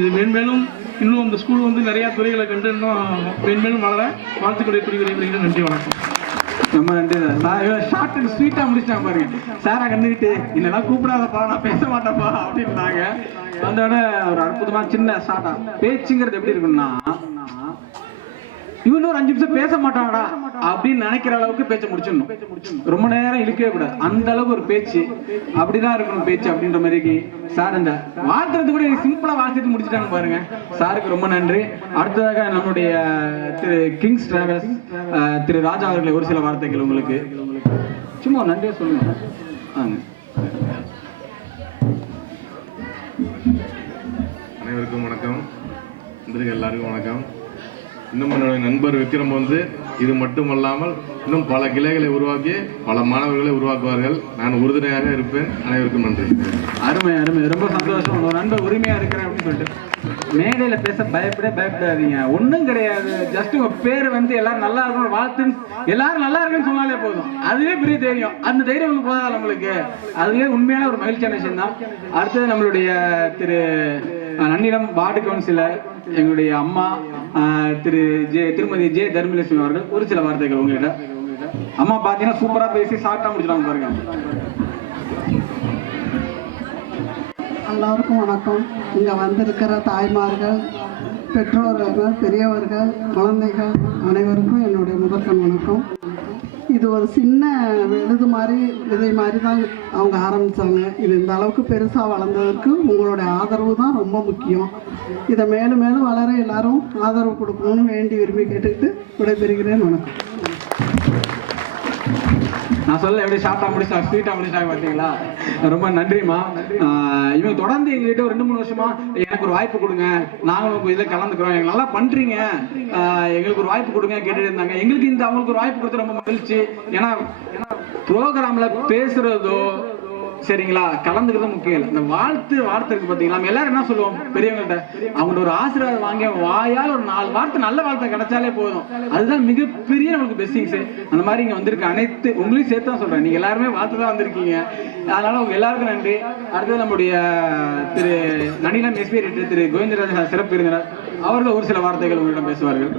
இது மேன்மேலும் இன்னும் இந்த ஸ்கூல் வந்து நிறைய துறைகளை கண்டு இன்னும் மேன்மேலும் வளர வாழ்த்துக்களை குறிப்பிடுகிறீர்கள். நன்றி, வணக்கம். ரொம்ப நன்றி சார். ஷார்ட் அண்ட் ஸ்வீட்டாக முடிச்சிட்டாங்க பாருங்க. சாரை கண்டுக்கிட்டு இல்லைன்னா கூப்பிடாதப்பா, நான் பேச மாட்டேன்ப்பா அப்படின்னாங்க. வந்தோடனே ஒரு அற்புதமாக சின்ன ஷார்ட்டா பேச்சுங்கிறது எப்படி இருக்குன்னா, இவனு ஒரு 5 நிமிஷம் பேச மாட்டாங்கடா அப்படின்னு நினைக்கிற அளவுக்கு பேச்ச முடிச்சிடணும். ரொம்ப நேரம் இழுக்கவே கூடாது, அந்த அளவுக்கு ஒரு பேச்சு அப்படிதான் இருக்கணும் பேச்சு அப்படின்ற மாதிரி. சார் இந்த வாழ்த்துறது கூட சிம்பிளா வாழ்த்துட்டு முடிச்சுட்டாங்க பாருங்க. சாருக்கு ரொம்ப நன்றி. அடுத்ததாக நம்முடைய திரு கிங்ஸ் டிராவல்ஸ் திரு ராஜா அவர்களை ஒரு சில வார்த்தைகள் உங்களுக்கு சும்மா நன்றியா சொல்லுங்க. அனைவருக்கும் வணக்கம். எல்லாருக்கும் வணக்கம். இன்னும் என்னுடைய நண்பர் விக்ரம் வந்து இது மட்டுமல்லாமல் இன்னும் பல கிளைகளை உருவாக்கி பல மாணவர்களை உருவாக்குவார்கள். நான் உறுதுணையாக இருப்பேன். அனைவருக்கும் நன்றி. அருமை அருமை, ரொம்ப சந்தோஷம். ஒரு நண்பர் உரிமையா இருக்கிறேன் அப்படின்னு சொல்லிட்டு மேடையில பேச பயப்படாதீங்க, ஒன்றும் கிடையாது. ஜஸ்ட் உங்க பேர் வந்து எல்லாரும் நல்லா இருக்கணும் வாழ்த்து, எல்லாரும் நல்லா இருக்குன்னு சொன்னாலே போதும், அதுவே பெரிய தைரியம். அந்த தைரியம் உங்களுக்கு போதாது நம்மளுக்கு, அதுவே உண்மையான ஒரு மகிழ்ச்சியான விஷயம் தான். அடுத்தது நம்மளுடைய திரு நன்னிலம் வார்டு கவுன்சிலர் எங்களுடைய அம்மா திருமதி ஜே தர்மலட்சுமி அவர்கள் ஒரு சில வார்த்தைகள் உங்ககிட்ட. அம்மா பாத்தீங்கன்னா சூப்பரா பேசி ஷார்ட்டா முடிச்சிடாங்க பாருங்க. எல்லாருக்கும் வணக்கம். இங்கே வந்திருக்கிற தாய்மார்கள், பெற்றோர்கள், பெரியவர்கள், குழந்தைகள் அனைவருக்கும் என்னுடைய முதற்கண் வணக்கம். இது ஒரு சின்ன விழுது மாதிரி விதை மாதிரி தான் அவங்க ஆரம்பித்தாங்க. இது இந்த அளவுக்கு பெருசாக வளர்ந்ததற்கு உங்களுடைய ஆதரவு தான் ரொம்ப முக்கியம். இதை மேலும் மேலும் வளர எல்லாரும் ஆதரவு கொடுக்கணும்னு வேண்டி விரும்பி கேட்டுக்கிட்டு விடைபெறுகிறேன். வணக்கம். நான் சொல்ல எப்படி ஷார்ட்டா முடிச்சாங்க, ஸ்வீட்டா முடிச்சாங்க பார்த்தீங்களா? ரொம்ப நன்றிம்மா. இவங்க தொடர்ந்து எங்ககிட்ட ஒரு 2-3 வருஷமா எனக்கு ஒரு வாய்ப்பு கொடுங்க, நாங்களும் இதில் கலந்துக்கிறோம், எங்களுக்கு நல்லா பண்றீங்க, எங்களுக்கு ஒரு வாய்ப்பு கொடுங்க கேட்டுட்டு இருந்தாங்க. எங்களுக்கு இந்த அவங்களுக்கு ஒரு வாய்ப்பு கொடுத்து ரொம்ப மகிழ்ச்சி. ஏன்னா ப்ரோக்ராம்ல பேசுறதோ சரிங்களா, கலந்துக்கிறது முக்கியம் இல்லை. இந்த வார்த்தைக்கு பார்த்தீங்களா, நம்ம எல்லாரும் என்ன சொல்லுவோம் பெரியவங்கள்ட்ட, அவங்கள்ட்ட ஒரு ஆசீர்வாதம் வாங்கி வாயால் ஒரு 4 வார்த்தை நல்ல வார்த்தை கிடைச்சாலே போதும், அதுதான் மிகப்பெரிய நம்மளுக்கு பெஸ்டிங்ஸ். அந்த மாதிரி இங்கே வந்திருக்க அனைத்து உங்களையும் சேர்த்து தான் சொல்றேன், நீங்க எல்லாருமே வார்த்தை தான் வந்திருக்கீங்க, அதனால உங்க எல்லாருக்கும் நன்றி. அடுத்தது நம்முடைய திரு நனிலம் எஸ்பி திரு கோவிந்தராஜ் சிறப்பு விருந்தினர் அவர்கள் ஒரு சில வார்த்தைகள் உங்களிடம் பேசுவார்கள்.